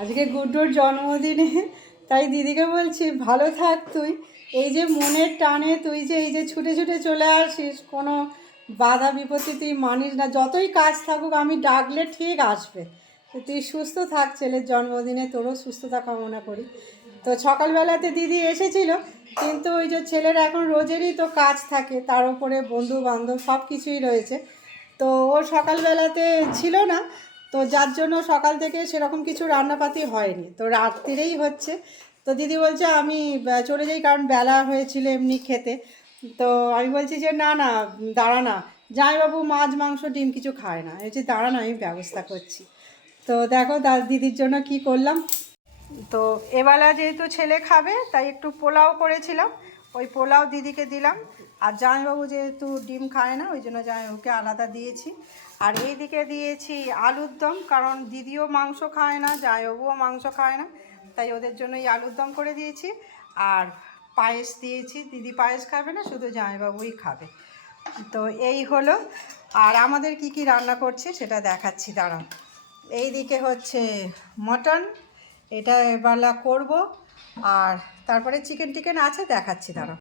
আজকে গুড্ডুর জন্মদিনে, তাই দিদিকে বলছি ভালো থাক তুই। এই যে মনের টানে তুই যে এই যে ছুটে ছুটে চলে আসিস, কোনো বাধা বিপত্তি তুই মানিস না, যতই কাজ থাকুক আমি ডাকলে ঠিক আসবে। তো তুই সুস্থ থাক, ছেলের জন্মদিনে তোরও সুস্থতা কামনা করি। তো সকালবেলাতে দিদি এসেছিল, কিন্তু ওই যে ছেলের এখন রোজেরই তো কাজ থাকে, তার উপরে বন্ধু বান্ধব সব কিছুই রয়েছে। তো ও সকালবেলাতে ছিল না, তো যার জন্য সকাল থেকে সেরকম কিছু রান্নাপাতি হয়নি, তো রাত্রিরেই হচ্ছে। তো দিদি বলছে আমি চলে যাই, কারণ বেলা হয়েছিল এমনি খেতে। তো আমি বলছি যে না না, দাঁড়া না, জামাইবাবু মাছ মাংস ডিম কিছু খায় না, এই যে দাঁড়া না, আমি ব্যবস্থা করছি। তো দেখো দিদির জন্য কি করলাম। তো এবেলা যেহেতু ছেলে খাবে, তাই একটু পোলাও করেছিলাম, ওই পোলাও দিদিকে দিলাম। আর জামাইবাবু যেহেতু ডিম খায় না, ওই জন্য জামাইবাবুকে আলাদা দিয়েছি। আর এই দিকে দিয়েছি আলুর দম, কারণ দিদিও মাংস খায় না, জামাইবাবুও মাংস খায় না, তাই ওদের জন্য এই আলুর দম করে দিয়েছি। আর পায়েস দিয়েছি, দিদি পায়েস খাবে না, শুধু জামাইবাবুই খাবে। তো এই হলো। আর আমাদের কি কি রান্না করছি সেটা দেখাচ্ছি, দাঁড়ান। এই দিকে হচ্ছে মটন, এটা এবেলা করব। আর তারপরে চিকেন টিকেন আছে, দেখাচ্ছি, দাঁড়াও।